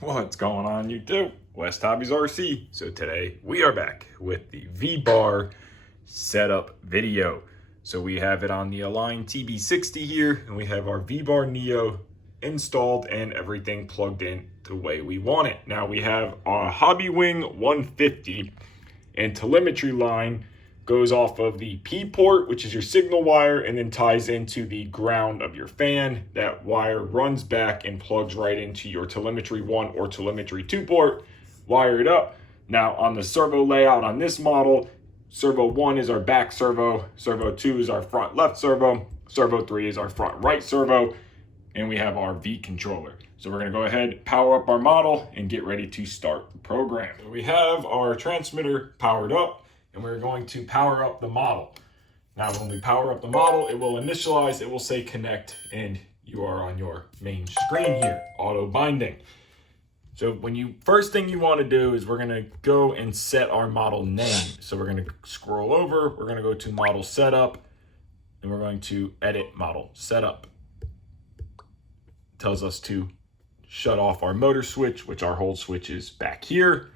What's going on YouTube? WestHobbiesRC. So today we are back with the Vbar setup video. So we have it on the Align TB60 here, and we have our Vbar Neo installed and everything plugged in the way we want it. Now we have our Hobbywing 150 and telemetry line goes off of the P port, which is your signal wire, and then ties into the ground of your fan. That wire runs back and plugs right into your telemetry 1 or telemetry 2 port, wire it up. Now on the servo layout on this model, servo 1 is our back servo, servo 2 is our front left servo, servo 3 is our front right servo, and we have our V controller. So we're gonna go ahead, power up our model, and get ready to start the program. So we have our transmitter powered up, and we're going to power up the model. Now, when we power up the model, it will initialize, it will say connect, and you are on your main screen here, auto binding. So first thing you want to do is we're going to go and set our model name. So we're going to scroll over, we're going to go to model setup, and we're going to edit model setup. It tells us to shut off our motor switch, which our hold switch is back here.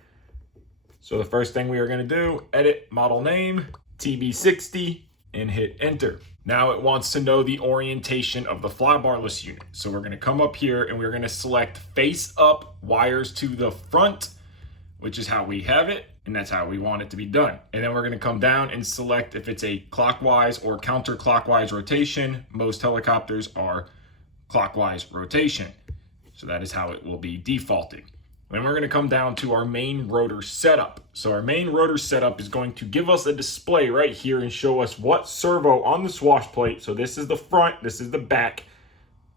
So the first thing we are going to do, edit model name, TB60, and hit enter. Now it wants to know the orientation of the flybarless unit. So we're going to come up here and we're going to select face up wires to the front, which is how we have it. And that's how we want it to be done. And then we're going to come down and select if it's a clockwise or counterclockwise rotation. Most helicopters are clockwise rotation. So that is how it will be defaulting. Then we're going to come down to our main rotor setup. So our main rotor setup is going to give us a display right here and show us what servo on the swash plate. So this is the front, this is the back.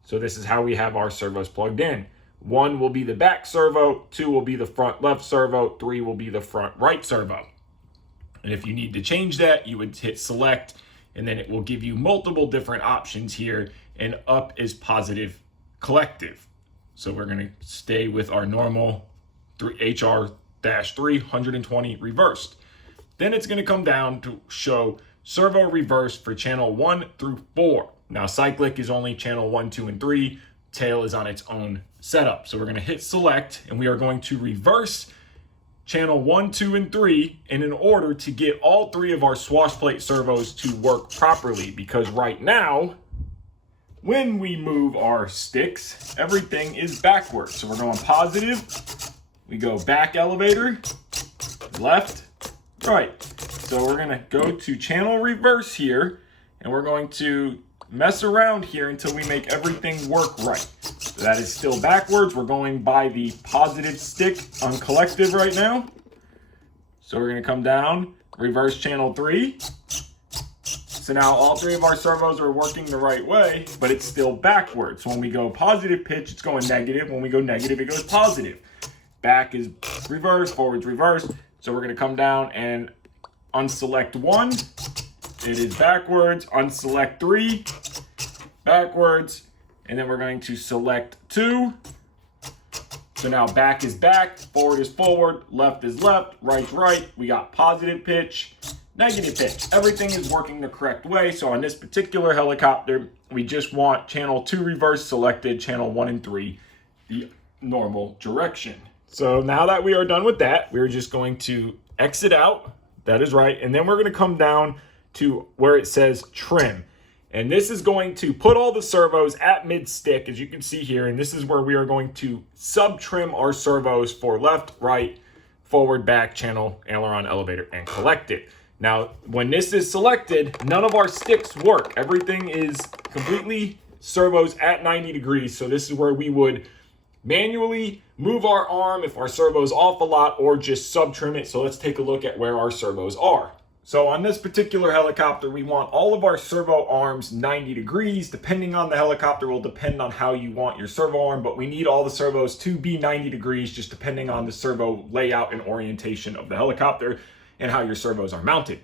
So this is how we have our servos plugged in. 1 will be the back servo, 2 will be the front left servo, 3 will be the front right servo. And if you need to change that, you would hit select, and then it will give you multiple different options here, and up is positive collective. So we're going to stay with our normal HR-3 120 reversed. Then it's going to come down to show servo reverse for channel 1 through 4. Now cyclic is only channel 1, 2, and 3. Tail is on its own setup. So we're going to hit select, and we are going to reverse channel 1, 2, and 3 in order to get all 3 of our swash plate servos to work properly, because right now, when we move our sticks, everything is backwards. So we're going positive, we go back elevator, left, right. So we're gonna go to channel reverse here, and we're going to mess around here until we make everything work right. So that is still backwards. We're going by the positive stick on collective right now. So we're gonna come down, reverse channel 3. So now all 3 of our servos are working the right way, but it's still backwards. So when we go positive pitch, it's going negative. When we go negative, it goes positive. Back is reverse, forward's reverse. So we're gonna come down and unselect 1. It is backwards. Unselect 3, backwards. And then we're going to select 2. So now back is back, forward is forward, left is left, right's right. We got positive pitch, negative pitch. Everything is working the correct way. So on this particular helicopter, we just want channel 2 reverse selected, channel 1 and 3, the normal direction. So now that we are done with that, we're just going to exit out. That is right. And then we're going to come down to where it says trim. And this is going to put all the servos at mid stick, as you can see here. And this is where we are going to sub trim our servos for left, right, forward, back, channel, aileron, elevator, and collective. Now, when this is selected, none of our sticks work. Everything is completely servos at 90 degrees. So this is where we would manually move our arm if our servo's off a lot, or just sub trim it. So let's take a look at where our servos are. So on this particular helicopter, we want all of our servo arms 90 degrees. Depending on the helicopter will depend on how you want your servo arm, but we need all the servos to be 90 degrees, just depending on the servo layout and orientation of the helicopter and how your servos are mounted.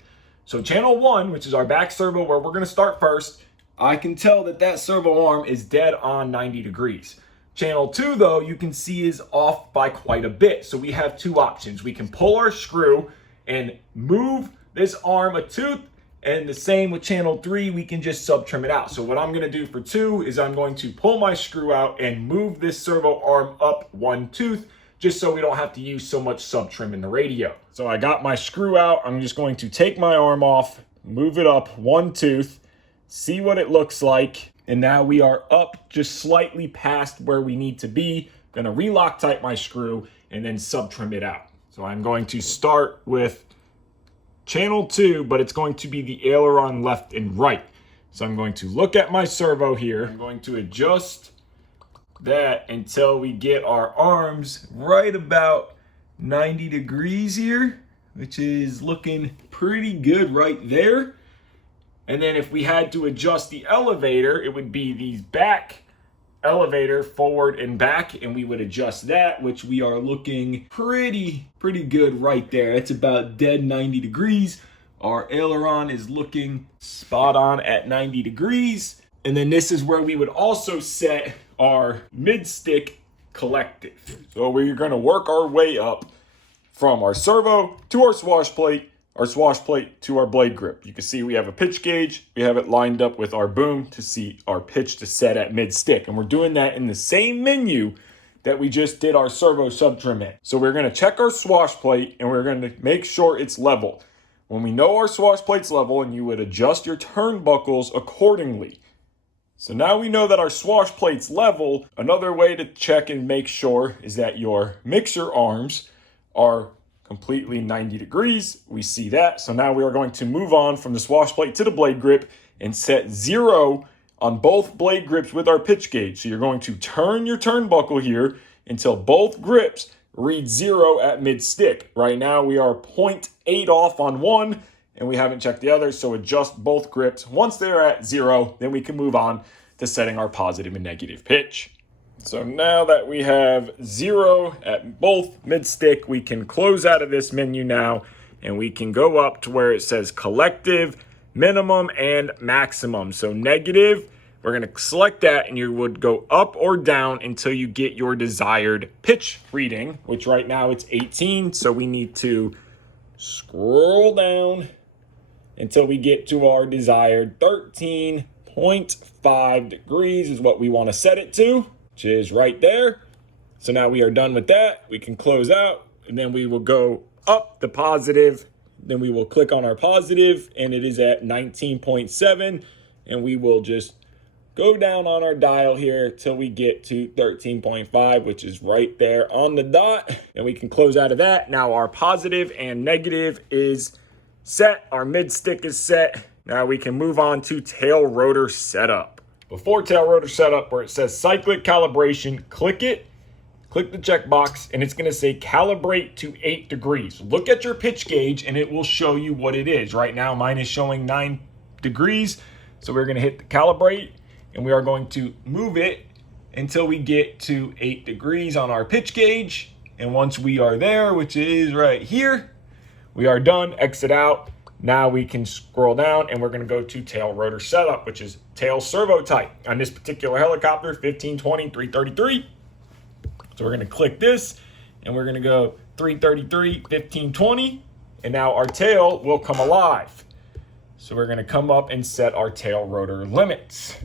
So channel 1, which is our back servo where we're gonna start first, I can tell that that servo arm is dead on 90 degrees. Channel 2 though, you can see is off by quite a bit. So we have 2 options. We can pull our screw and move this arm a tooth And the same with channel 3, we can just sub trim it out. So what I'm gonna do for 2 is I'm going to pull my screw out and move this servo arm up 1 tooth, just so we don't have to use so much sub trim in the radio. So I got my screw out. I'm just going to take my arm off, move it up 1 tooth, see what it looks like. And now we are up just slightly past where we need to be. I'm gonna re-Loctite my screw and then sub trim it out. So I'm going to start with channel 2, but it's going to be the aileron left and right. So I'm going to look at my servo here. I'm going to adjust that until we get our arms right about 90 degrees here, which is looking pretty good right there. And then if we had to adjust the elevator, it would be these back elevator forward and back, and we would adjust that, which we are looking pretty good right there. It's about dead 90 degrees. Our aileron is looking spot on at 90 degrees. And then this is where we would also set our mid-stick collective. So we're gonna work our way up from our servo to our swash plate to our blade grip. You can see we have a pitch gauge. We have it lined up with our boom to see our pitch to set at mid-stick. And we're doing that in the same menu that we just did our servo sub trim in. So we're gonna check our swash plate and we're gonna make sure it's level. When we know our swash plate's level, and you would adjust your turnbuckles accordingly. So now we know that our swash plate's level. Another way to check and make sure is that your mixer arms are completely 90 degrees. We see that. So now we are going to move on from the swash plate to the blade grip and set 0 on both blade grips with our pitch gauge. So you're going to turn your turnbuckle here until both grips read 0 at mid stick. Right now we are 0.8 off on one and we haven't checked the other. So adjust both grips. Once they're at 0, then we can move on to setting our positive and negative pitch. So now that we have 0 at both mid-stick, we can close out of this menu now, and we can go up to where it says collective, minimum, and maximum. So negative, we're going to select that, and you would go up or down until you get your desired pitch reading, which right now it's 18. So we need to scroll down until we get to our desired 13.5 degrees is what we want to set it to, which is right there. So now we are done with that. We can close out, and then we will go up the positive. Then we will click on our positive, and it is at 19.7. And we will just go down on our dial here till we get to 13.5, which is right there on the dot. And we can close out of that. Now our positive and negative is set. Our mid stick is set. Now we can move on to tail rotor setup. Before tail rotor setup, where it says cyclic calibration, click it, click the checkbox, and it's gonna say calibrate to 8 degrees. Look at your pitch gauge and it will show you what it is. Right now, mine is showing 9 degrees. So we're gonna hit the calibrate and we are going to move it until we get to 8 degrees on our pitch gauge. And once we are there, which is right here, we are done, exit out. Now we can scroll down and we're gonna go to tail rotor setup, which is tail servo type. On this particular helicopter, 1520, 333. So we're gonna click this and we're gonna go 333, 1520, and now our tail will come alive. So we're gonna come up and set our tail rotor limits.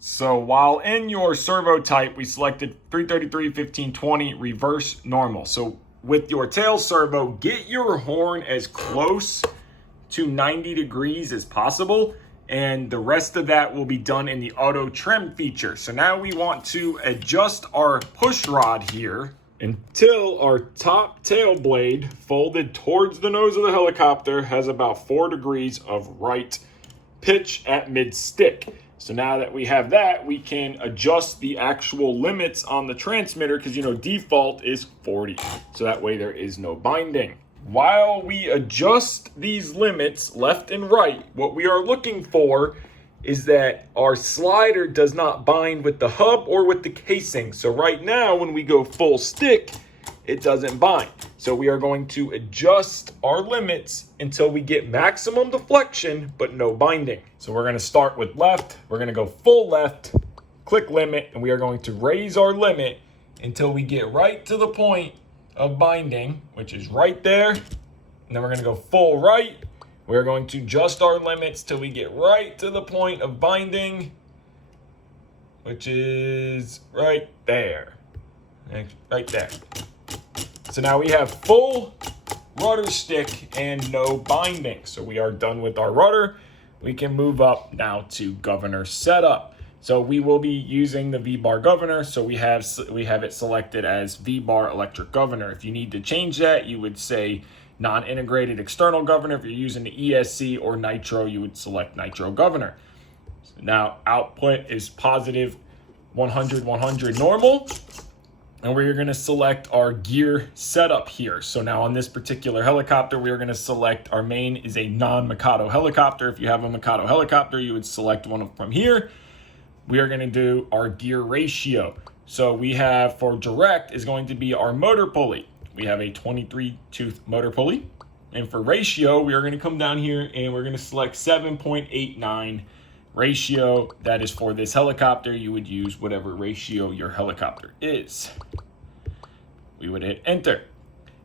So while in your servo type, we selected 333, 1520, reverse normal. So with your tail servo, get your horn as close to 90 degrees as possible, and the rest of that will be done in the auto trim feature. So now we want to adjust our push rod here until our top tail blade folded towards the nose of the helicopter has about 4 degrees of right pitch at mid stick. So now that we have that, we can adjust the actual limits on the transmitter, because default is 40. So that way there is no binding. While we adjust these limits left and right, what we are looking for is that our slider does not bind with the hub or with the casing. So right now, when we go full stick, it doesn't bind. So we are going to adjust our limits until we get maximum deflection, but no binding. So we're gonna start with left. We're gonna go full left, click limit, and we are going to raise our limit until we get right to the point of binding, which is right there. And then we're gonna go full right, We're going to adjust our limits till we get right to the point of binding, which is right there. Right there. So now we have full rudder stick and no binding. So we are done with our rudder. We can move up now to governor setup. So we will be using the Vbar governor. So we have it selected as Vbar electric governor. If you need to change that, you would say non-integrated external governor. If you're using the ESC or nitro, you would select nitro governor. So now output is positive 100, 100 normal. And we're going to select our gear setup here. So now on this particular helicopter, we are going to select our main is a non-Mikado helicopter. If you have a Mikado helicopter, you would select one from here. We are going to do our gear ratio. So we have for direct is going to be our motor pulley. We have a 23 tooth motor pulley. And for ratio, we are going to come down here and we're going to select 7.89 ratio. That is for this helicopter. You would use whatever ratio your helicopter is. We would hit enter.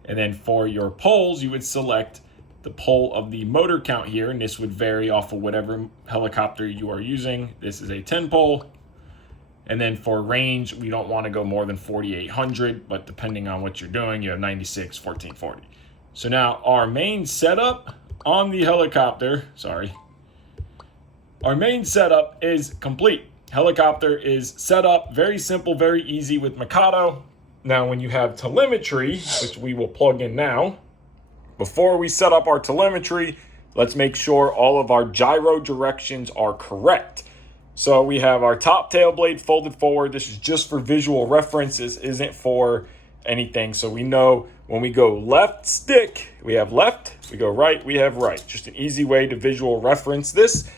And then for your poles, you would select the pole of the motor count here, and this would vary off of whatever helicopter you are using. This is a 10 pole. And then for range, we don't want to go more than 4,800, but depending on what you're doing, you have 96, 1440. So now our main setup on the helicopter, our main setup is complete. Helicopter is set up, very simple, very easy with Mikado. Now when you have telemetry, which we will plug in now, before we set up our telemetry, let's make sure all of our gyro directions are correct. So we have our top tail blade folded forward. This is just for visual reference. This isn't for anything. So we know when we go left stick, we have left. If we go right, we have right. Just an easy way to visual reference this.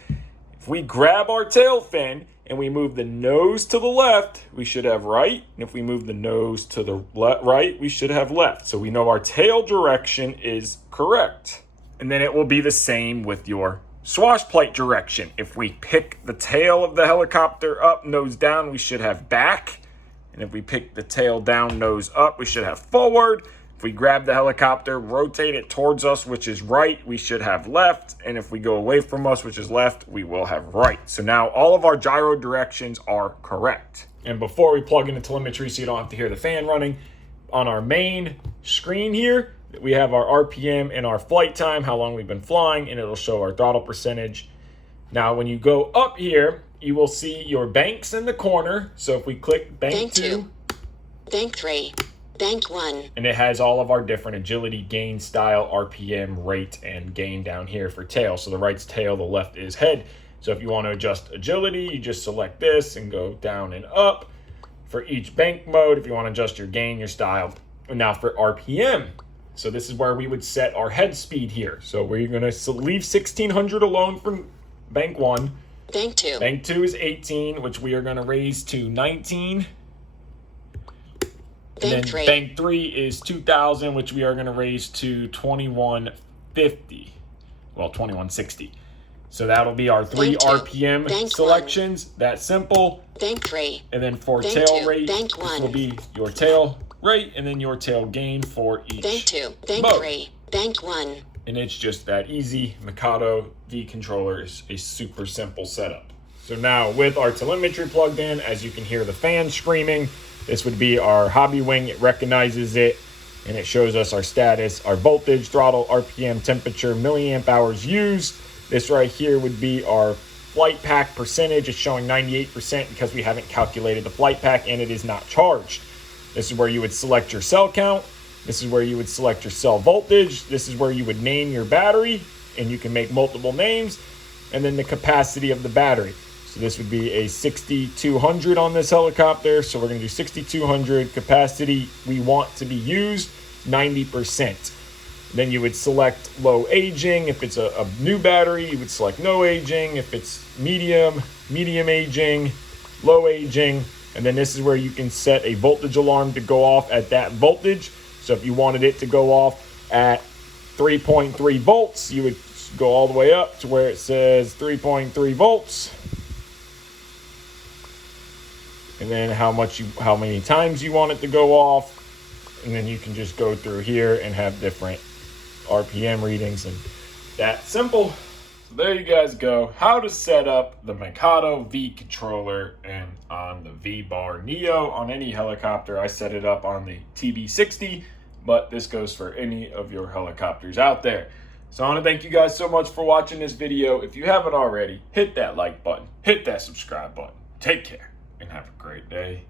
If we grab our tail fin and we move the nose to the left, we should have right. And if we move the nose to the right, we should have left. So we know our tail direction is correct. And then it will be the same with your swash plate direction. If we pick the tail of the helicopter up, nose down, we should have back. And if we pick the tail down, nose up, we should have forward. If we grab the helicopter, rotate it towards us, which is right, we should have left. And if we go away from us, which is left, we will have right. So now all of our gyro directions are correct. And before we plug in the telemetry so you don't have to hear the fan running, on our main screen here, we have our RPM and our flight time, how long we've been flying, and it'll show our throttle percentage. Now, when you go up here, you will see your banks in the corner. So if we click bank 2, bank 3, bank 1. And it has all of our different agility, gain, style, RPM, rate, and gain down here for tail. So the right's tail, the left is head. So if you want to adjust agility, you just select this and go down and up for each bank mode. If you want to adjust your gain, your style. And now for RPM. So this is where we would set our head speed here. So we're going to leave 1600 alone for bank 1. Bank 2. Bank 2 is 18, which we are going to raise to 19. And then bank 3 is 2000, which we are going to raise to 2150. Well, 2160. So that'll be our 3 RPM selections. That's simple. Bank 3. And then for tail rate, this will be your tail rate and then your tail gain for each bank 2, bank mode. 3, bank 1. And it's just that easy. Mikado V controller is a super simple setup. So now with our telemetry plugged in, as you can hear the fan screaming, this would be our hobby wing. It recognizes it and it shows us our status, our voltage, throttle, RPM, temperature, milliamp hours used. This right here would be our flight pack percentage. It's showing 98% because we haven't calculated the flight pack and it is not charged. This is where you would select your cell count. This is where you would select your cell voltage. This is where you would name your battery, and you can make multiple names, and then the capacity of the battery. So this would be a 6200 on this helicopter. So we're going to do 6200 capacity. We want to be used 90%. Then you would select low aging. If it's a new battery, you would select no aging. If it's medium aging, low aging. And then this is where you can set a voltage alarm to go off at that voltage. So if you wanted it to go off at 3.3 volts, you would go all the way up to where it says 3.3 volts. And then how many times you want it to go off. And then you can just go through here and have different RPM readings and That simple. So there you guys go. How to set up the Mikado V controller and on the Vbar Neo on any helicopter. I set it up on the TB60, but this goes for any of your helicopters out there. So I want to thank you guys so much for watching this video. If you haven't already, hit that like button, hit that subscribe button. Take care and have a great day.